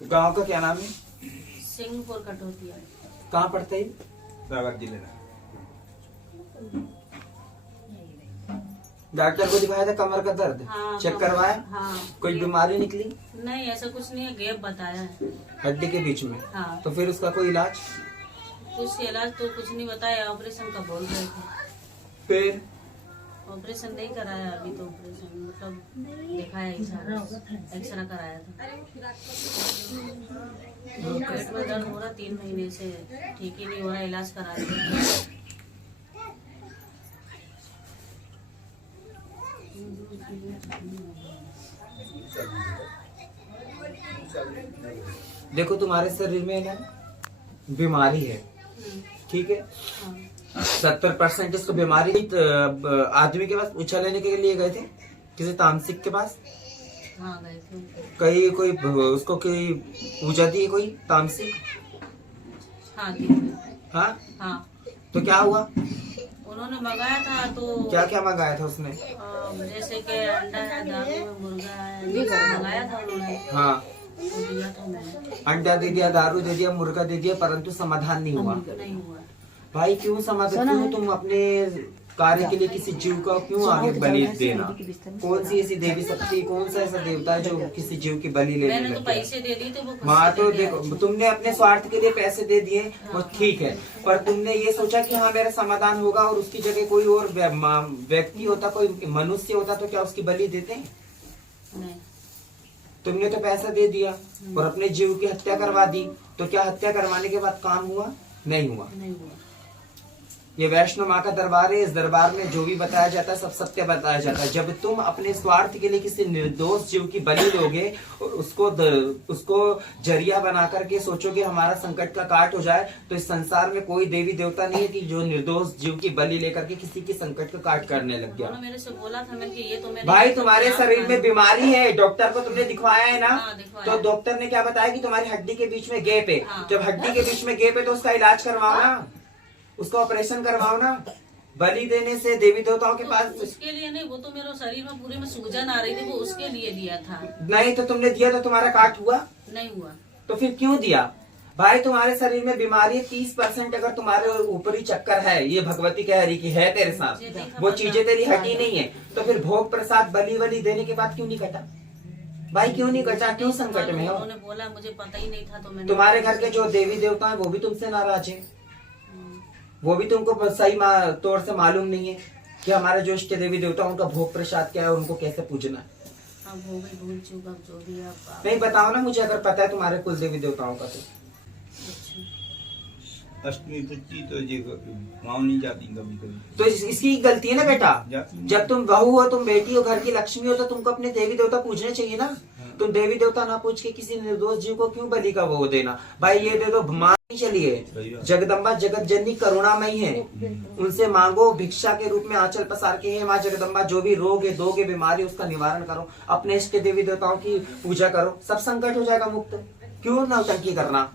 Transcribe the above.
गांव का क्या नाम है? सिंहपुर कटौतिया। कहाँ पड़ता है? रावत जिले में। डॉक्टर को दिखाया था कमर का दर्द? हाँ, चेक करवाया? हाँ। कोई बीमारी निकली? नहीं, ऐसा कुछ नहीं है, गैप बताया है। हड्डी के बीच में? हाँ। तो फिर उसका कोई इलाज? कुछ इलाज तो कुछ नहीं बताया, ऑपरेशन का बोल रहे थे। फिर ऑपरेशन नहीं कराया अभी, तो ऑपरेशन मतलब दिखाया एक्सरा कराया था। पेट में दर्द हो रहा 3 महीने से, ठीक ही नहीं हो रहा, इलाज करा रहे। देखो तुम्हारे शरीर में ना बीमारी है, ठीक है? हाँ। 70% इसको बीमारी। आदमी के पास पूछा लेने के लिए गए थे किसी तामसिक के पास? हाँ, गए थे। कहीं कोई उसको कोई पूजा दी है कोई तामसिक? हाँ, दी थी। हाँ? हाँ, तो क्या हुआ? उन्होंने मंगाया था तो क्या क्या मंगाया था उसने? जैसे कि अंडा है, दारू है, मुर्गा है, ये सब मंगाया था उन्होंने। हाँ, वो दिया था मैंने। अंडा दे दिया, दारू दे दिया, मुर्गा दे दिया, परंतु समाधान नहीं हुआ। नहीं हुआ। भाई क्यों समाधान, क्यों तुम अपने कार्य के लिए किसी जीव का क्यों आगे बलि देना? कौन सी ऐसी देवी शक्ति, कौन सा ऐसा देवता है जो किसी जीव की बलि लेने मैंने तो लग गया? पैसे दे दिए थे, वो खुद माँ से तो दे दिया। देखो, तुमने अपने स्वार्थ के लिए पैसे दे दिए, वो ठीक है, पर तुमने ये सोचा कि हाँ मेरा समाधान होगा, और उसकी जगह कोई और व्यक्ति होता, कोई मनुष्य होता, तो क्या उसकी बलि देते? नहीं। तुमने तो पैसा दे दिया और अपने जीव की हत्या करवा दी, तो क्या हत्या करवाने के बाद काम हुआ? नहीं हुआ। नहीं हुआ। ये वैष्णो माँ का दरबार है, इस दरबार में जो भी बताया जाता है सब सत्य बताया जाता है। जब तुम अपने स्वार्थ के लिए किसी निर्दोष जीव की बलि लोगे और उसको जरिया बना करके सोचोगे हमारा संकट का काट हो जाए, तो इस संसार में कोई देवी देवता नहीं है कि जो निर्दोष जीव की बलि लेकर के किसी के संकट का काट करने लग गया। उन्होंने मेरे से बोला था, मैंने कि ये तो मैंने भाई तुम्हारे शरीर में बीमारी है, डॉक्टर को तुमने दिखवाया है ना? हाँ, दिखवाया। तो डॉक्टर ने क्या बताया कि तुम्हारी हड्डी के बीच में गैप है। हाँ। जब हड्डी के बीच में गैप है तो उसका इलाज करवाओ ना, उसका ऑपरेशन करवाओ ना। बलि देने से देवी देवताओं के पास उसके लिए नहीं, वो तो मेरे शरीर में पूरे में सूजन आ रही थी, वो उसके लिए दिया था। नहीं, तो तुमने दिया तो तुम्हारा काट हुआ? नहीं हुआ। तो फिर क्यों दिया? भाई तुम्हारे शरीर में बीमारी है 30%, अगर तुम्हारे ऊपरी चक्कर है, ये भगवती कह रही कि है तेरे साथ, वो चीजें तेरी हटी नहीं है, तो फिर भोग प्रसाद बलि वली देने के बाद क्यों नहीं कटा? भाई क्यों नहीं कटा? क्यों संकट में हो? उन्होंने बोला, मुझे पता ही नहीं था, तो मैंने। तुम्हारे घर के जो देवी देवता है वो भी तुमसे नाराज है, वो भी तुमको सही तौर से मालूम नहीं है कि हमारे जो इष्ट देवी देवता उनका भोग प्रसाद क्या है, उनको कैसे पूजना है। अब हो गई भूल चूक, अब जो भी आप। नहीं, बताओ ना मुझे, अगर पता है तुम्हारे कुल देवी देवताओं का तो। अष्टमी पुष्टि तो ये गाँव नहीं जाती कभी कभी। तो इसकी गलती है ना बेटा? जाती। जब तुम बहू हो, तुम बेटी हो, घर की लक्ष्मी हो, तो तुमको अपने देवी देवता पूजने चाहिए ना। तुम देवी देवता ना पूछ के किसी निर्दोष जीव को क्यों बलि का वो देना? भाई ये दे दो, माँ नहीं चलिए, जगदम्बा जगत जननी करुणामयी है, उनसे मांगो भिक्षा के रूप में आंचल पसार के, है माँ जगदम्बा जो भी रोग है, दोगे बीमारी, उसका निवारण करो, अपने इष्ट देवी देवताओं की पूजा करो, सब संकट हो जाएगा मुक्त। क्यों नौटंकी करना?